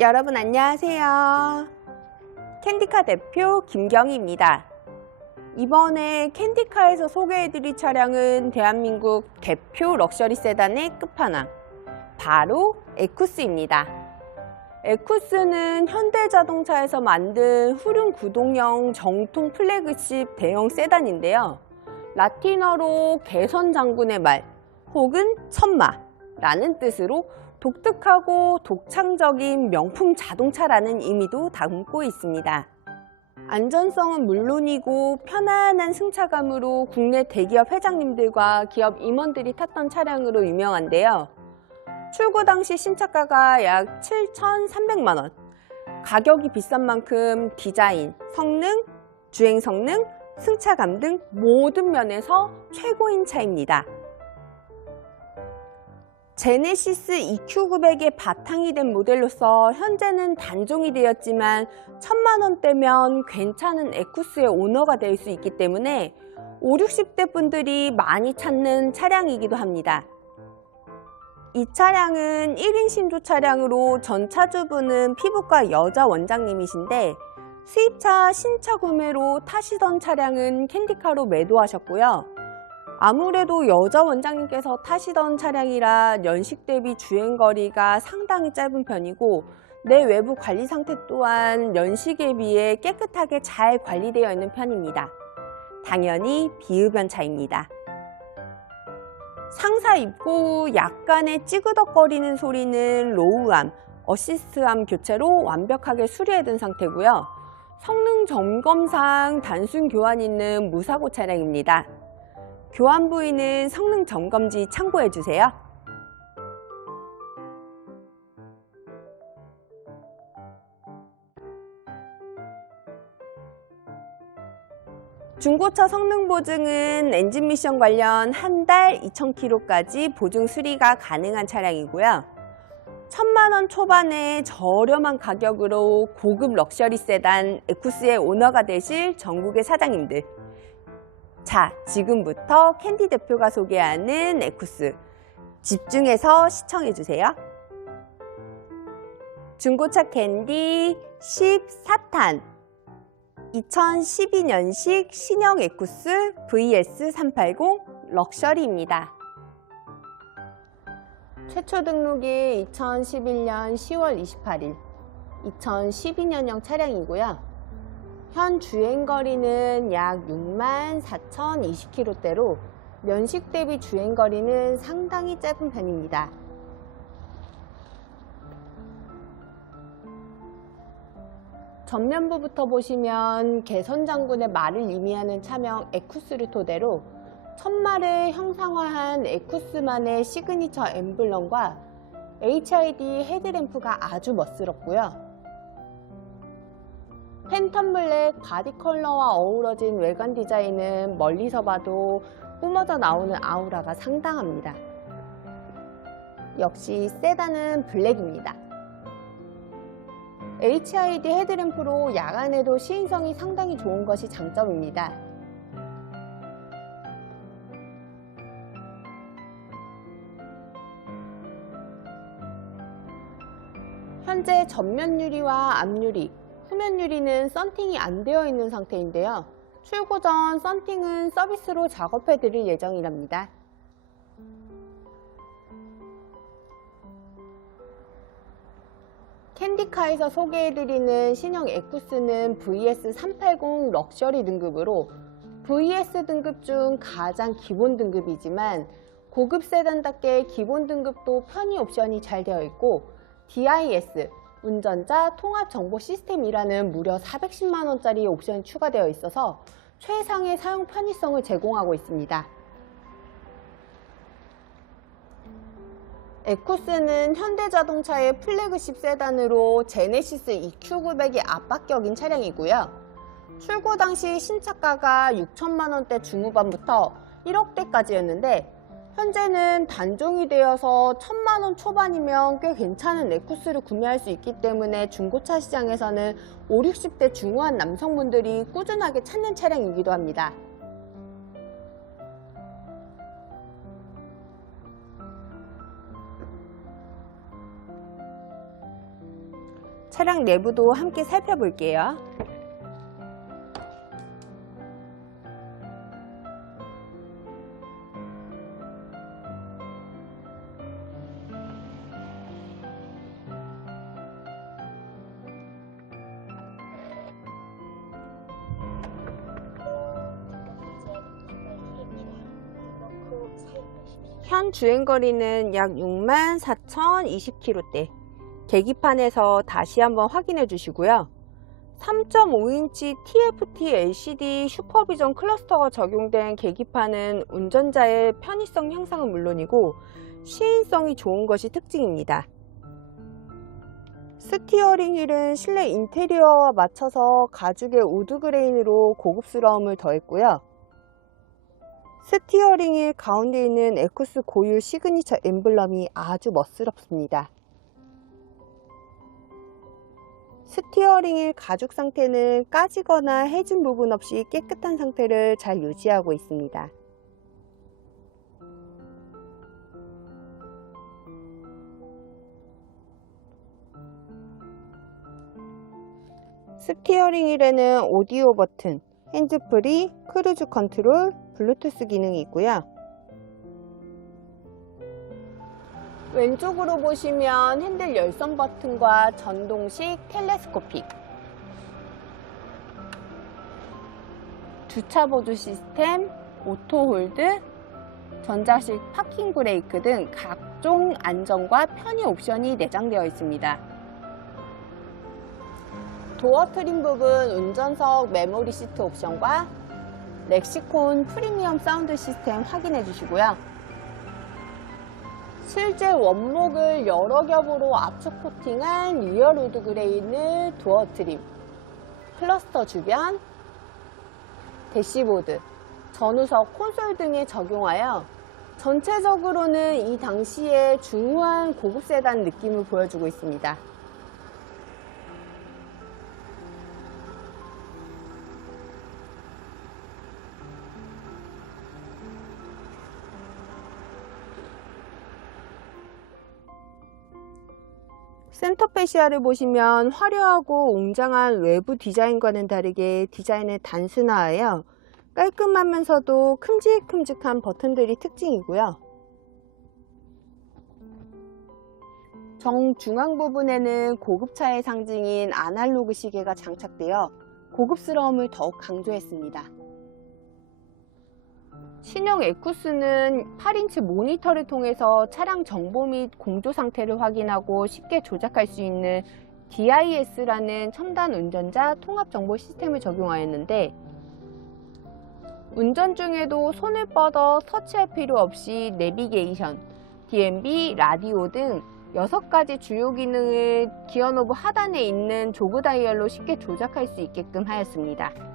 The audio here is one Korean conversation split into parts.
여러분 안녕하세요. 캔디카 대표 김경희입니다. 이번에 캔디카에서 소개해드릴 차량은 대한민국 대표 럭셔리 세단의 끝판왕, 바로 에쿠스입니다. 에쿠스는 현대자동차에서 만든 후륜 구동형 정통 플래그십 대형 세단인데요. 라틴어로 개선 장군의 말 혹은 천마라는 뜻으로 독특하고 독창적인 명품 자동차라는 의미도 담고 있습니다. 안전성은 물론이고 편안한 승차감으로 국내 대기업 회장님들과 기업 임원들이 탔던 차량으로 유명한데요. 출고 당시 신차가가 약 7,300만 원. 가격이 비싼 만큼 디자인, 성능, 주행 성능, 승차감 등 모든 면에서 최고인 차입니다. 제네시스 EQ900의 바탕이 된 모델로서 현재는 단종이 되었지만 천만 원대면 괜찮은 에쿠스의 오너가 될 수 있기 때문에 5, 60대 분들이 많이 찾는 차량이기도 합니다. 이 차량은 1인 신조 차량으로 전 차주분은 피부과 여자 원장님이신데 수입차 신차 구매로 타시던 차량은 캔디카로 매도하셨고요. 아무래도 여자 원장님께서 타시던 차량이라 연식 대비 주행 거리가 상당히 짧은 편이고 내 외부 관리 상태 또한 연식에 비해 깨끗하게 잘 관리되어 있는 편입니다. 당연히 비흡연차입니다. 상사 입고 후 약간의 찌그덕거리는 소리는 로우암, 어시스트암 교체로 완벽하게 수리해둔 상태고요. 성능 점검상 단순 교환 있는 무사고 차량입니다. 교환 부위는 성능 점검지 참고해 주세요. 중고차 성능 보증은 엔진 미션 관련 한 달 2,000km까지 보증 수리가 가능한 차량이고요. 천만 원 초반의 저렴한 가격으로 고급 럭셔리 세단 에쿠스의 오너가 되실 전국의 사장님들. 자, 지금부터 캔디 대표가 소개하는 에쿠스. 집중해서 시청해 주세요. 중고차 캔디 14탄. 2012년식 신형 에쿠스 VS380 럭셔리입니다. 최초 등록이 2011년 10월 28일, 2012년형 차량이고요. 현 주행거리는 약 6만 4,020km대로 면식 대비 주행거리는 상당히 짧은 편입니다. 전면부부터 보시면 개선 장군의 말을 의미하는 차명 에쿠스를 토대로 천마를 형상화한 에쿠스만의 시그니처 엠블럼과 HID 헤드램프가 아주 멋스럽고요. 팬텀 블랙 바디 컬러와 어우러진 외관 디자인은 멀리서 봐도 뿜어져 나오는 아우라가 상당합니다. 역시 세단은 블랙입니다. HID 헤드램프로 야간에도 시인성이 상당히 좋은 것이 장점입니다. 현재 전면 유리와 앞 유리, 후면 유리는 썬팅이 안 되어 있는 상태인데요. 출고 전 썬팅은 서비스로 작업해 드릴 예정이랍니다. 캔디카에서 소개해드리는 신형 에쿠스는 VS380 럭셔리 등급으로 VS 등급 중 가장 기본 등급이지만 고급 세단답게 기본 등급도 편의 옵션이 잘 되어 있고 DIS, 운전자 통합 정보 시스템이라는 무려 410만 원짜리 옵션이 추가되어 있어서 최상의 사용 편의성을 제공하고 있습니다. 에쿠스는 현대자동차의 플래그십 세단으로 제네시스 EQ900이 압박격인 차량이고요. 출고 당시 신차가가 6천만 원대 중후반부터 1억대까지였는데 현재는 단종이 되어서 천만 원 초반이면 꽤 괜찮은 에쿠스를 구매할 수 있기 때문에 중고차 시장에서는 5, 60대 중후한 남성분들이 꾸준하게 찾는 차량이기도 합니다. 차량 내부도 함께 살펴볼게요. 현 주행거리는 약 6만 4,020km대. 계기판에서 다시 한번 확인해 주시고요. 3.5인치 TFT LCD 슈퍼비전 클러스터가 적용된 계기판은 운전자의 편의성 향상은 물론이고 시인성이 좋은 것이 특징입니다. 스티어링 휠은 실내 인테리어와 맞춰서 가죽의 우드 그레인으로 고급스러움을 더했고요. 스티어링 휠 가운데 있는 에쿠스 고유 시그니처 엠블럼이 아주 멋스럽습니다. 스티어링 휠 가죽 상태는 까지거나 해진 부분 없이 깨끗한 상태를 잘 유지하고 있습니다. 스티어링 휠에는 오디오 버튼, 핸즈프리, 크루즈 컨트롤, 블루투스 기능이 있고요. 왼쪽으로 보시면 핸들 열선 버튼과 전동식 텔레스코픽 주차 보조 시스템, 오토 홀드, 전자식 파킹 브레이크 등 각종 안전과 편의 옵션이 내장되어 있습니다. 도어 트림 부분 운전석 메모리 시트 옵션과 렉시콘 프리미엄 사운드 시스템 확인해 주시고요. 실제 원목을 여러 겹으로 압축 코팅한 리얼 우드 그레인을 도어 트림, 클러스터 주변, 대시보드, 전후석 콘솔 등에 적용하여 전체적으로는 이 당시에 중후한 고급 세단 느낌을 보여주고 있습니다. 센터페시아를 보시면 화려하고 웅장한 외부 디자인과는 다르게 디자인을 단순화하여 깔끔하면서도 큼직큼직한 버튼들이 특징이고요. 정중앙 부분에는 고급차의 상징인 아날로그 시계가 장착되어 고급스러움을 더욱 강조했습니다. 신형 에쿠스는 8인치 모니터를 통해서 차량 정보 및 공조 상태를 확인하고 쉽게 조작할 수 있는 DIS라는 첨단 운전자 통합 정보 시스템을 적용하였는데 운전 중에도 손을 뻗어 터치할 필요 없이 내비게이션, DMB, 라디오 등 6가지 주요 기능을 기어 노브 하단에 있는 조그 다이얼로 쉽게 조작할 수 있게끔 하였습니다.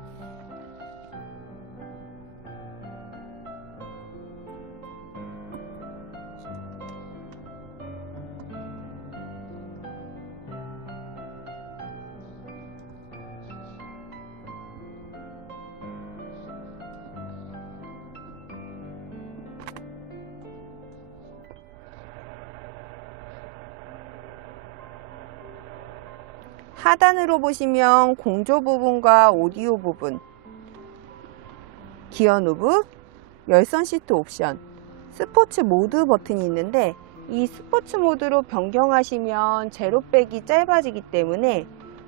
하단으로 보시면 공조 부분과 오디오 부분, 기어 노브, 열선 시트 옵션, 스포츠 모드 버튼이 있는데 이 스포츠 모드로 변경하시면 제로백이 짧아지기 때문에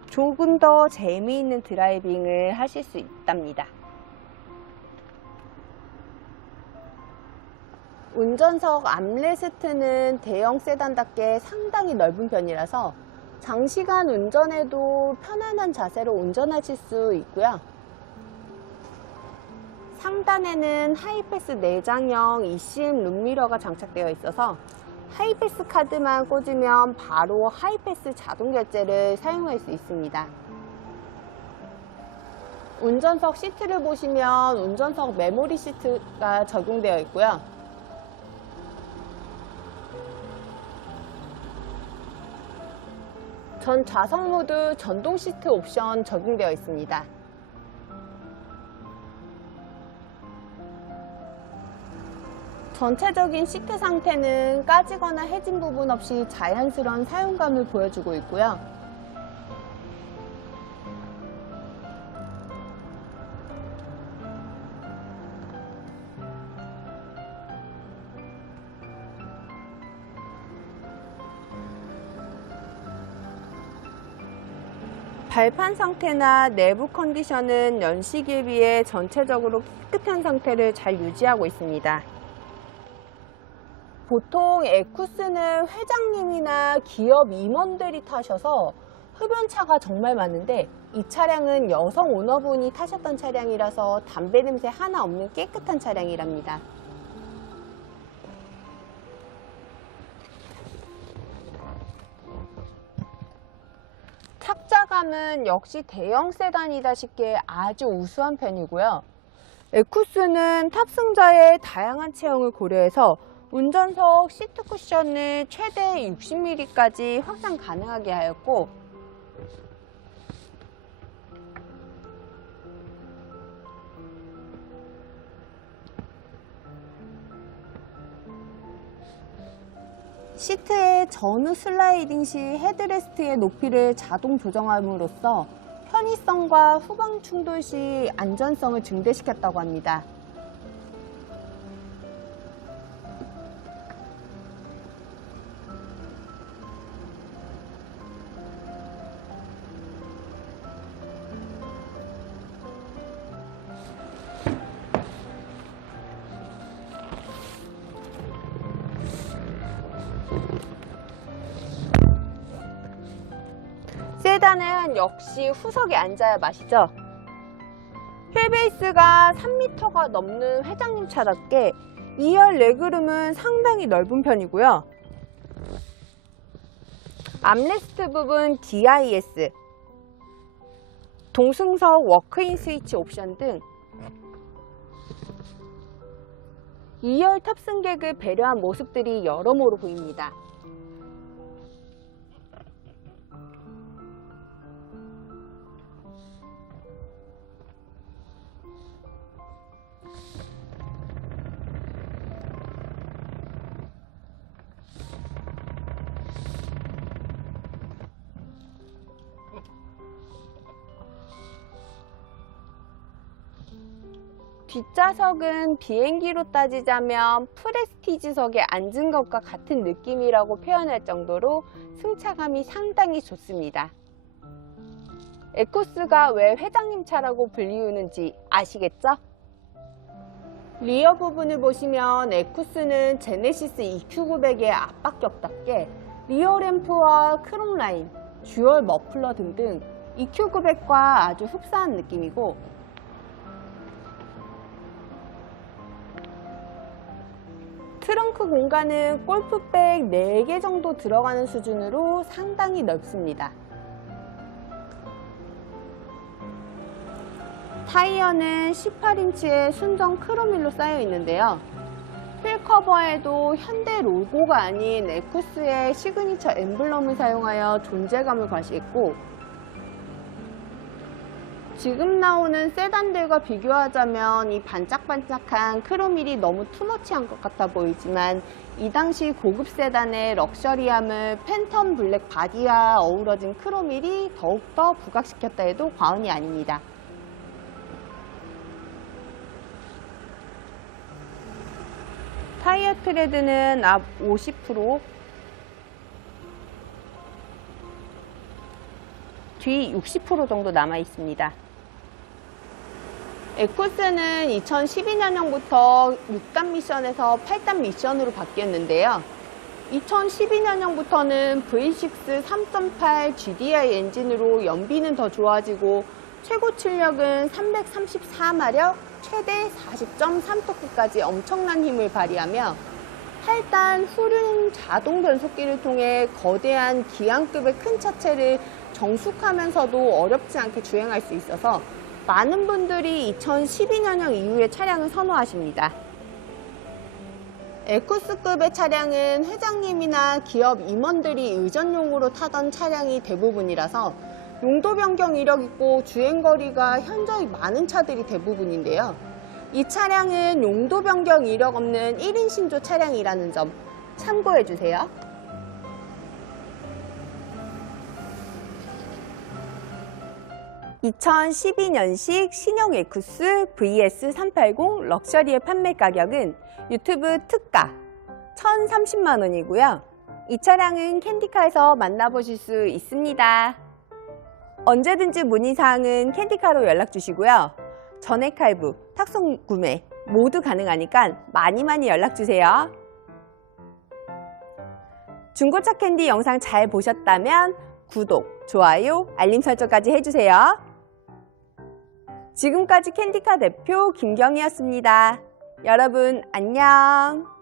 조금 더 재미있는 드라이빙을 하실 수 있답니다. 운전석 암레스트는 대형 세단답게 상당히 넓은 편이라서 장시간 운전해도 편안한 자세로 운전하실 수 있고요. 상단에는 하이패스 내장형 eCM 룸미러가 장착되어 있어서 하이패스 카드만 꽂으면 바로 하이패스 자동 결제를 사용할 수 있습니다. 운전석 시트를 보시면 운전석 메모리 시트가 적용되어 있고요. 전 좌석 모두 전동 시트 옵션 적용되어 있습니다. 전체적인 시트 상태는 까지거나 해진 부분 없이 자연스러운 사용감을 보여주고 있고요. 발판 상태나 내부 컨디션은 연식에 비해 전체적으로 깨끗한 상태를 잘 유지하고 있습니다. 보통 에쿠스는 회장님이나 기업 임원들이 타셔서 흡연차가 정말 많은데 이 차량은 여성 오너분이 타셨던 차량이라서 담배 냄새 하나 없는 깨끗한 차량이랍니다. 착자감은 역시 대형 세단이다 싶게 아주 우수한 편이고요. 에쿠스는 탑승자의 다양한 체형을 고려해서 운전석 시트 쿠션을 최대 60mm까지 확장 가능하게 하였고 시트의 전후 슬라이딩 시 헤드레스트의 높이를 자동 조정함으로써 편의성과 후방 충돌 시 안전성을 증대시켰다고 합니다. 역시 후석에 앉아야 맛이죠. 휠베이스가 3m가 넘는 회장님 차답게 2열 레그룸은 상당히 넓은 편이고요. 암레스트 부분 DIS, 동승석 워크인 스위치 옵션 등 2열 탑승객을 배려한 모습들이 여러모로 보입니다. 뒷좌석은 비행기로 따지자면 프레스티지석에 앉은 것과 같은 느낌이라고 표현할 정도로 승차감이 상당히 좋습니다. 에코스가 왜 회장님 차라고 불리우는지 아시겠죠? 리어 부분을 보시면 에쿠스는 제네시스 EQ900의 앞바뀌었답게 리어 램프와 크롬 라인, 듀얼 머플러 등등 EQ900과 아주 흡사한 느낌이고 트렁크 공간은 골프백 4개 정도 들어가는 수준으로 상당히 넓습니다. 타이어는 18인치의 순정 크롬일로 쌓여 있는데요. 휠 커버에도 현대 로고가 아닌 에쿠스의 시그니처 엠블럼을 사용하여 존재감을 과시했고 지금 나오는 세단들과 비교하자면 이 반짝반짝한 크롬일이 너무 투머치한 것 같아 보이지만 이 당시 고급 세단의 럭셔리함을 팬텀 블랙 바디와 어우러진 크롬일이 더욱더 부각시켰다 해도 과언이 아닙니다. 타이어 트레드는 앞 50%, 뒤 60% 정도 남아 있습니다. 에코스는 2012년형부터 6단 미션에서 8단 미션으로 바뀌었는데요. 2012년형부터는 V6 3.8 GDI 엔진으로 연비는 더 좋아지고 최고 출력은 334마력, 최대 40.3토크까지 엄청난 힘을 발휘하며 8단 후륜 자동 변속기를 통해 거대한 기안급의 큰 차체를 정숙하면서도 어렵지 않게 주행할 수 있어서 많은 분들이 2012년형 이후의 차량을 선호하십니다. 에쿠스급의 차량은 회장님이나 기업 임원들이 의전용으로 타던 차량이 대부분이라서 용도 변경 이력 있고 주행거리가 현저히 많은 차들이 대부분인데요. 이 차량은 용도 변경 이력 없는 1인 신조 차량이라는 점 참고해 주세요. (2012년식) 신형 에쿠스 VS380 럭셔리의 판매 가격은 유튜브 특가 (1,030만 원이고요) 이 차량은 캔디카에서 만나보실 수 있습니다. 언제든지 문의사항은 캔디카로 연락 주시고요. 전액 할부, 탁송 구매 모두 가능하니까 많이 많이 연락 주세요. 중고차 캔디 영상 잘 보셨다면 구독, 좋아요, 알림 설정까지 해주세요. 지금까지 캔디카 대표 김경이었습니다. 여러분 안녕.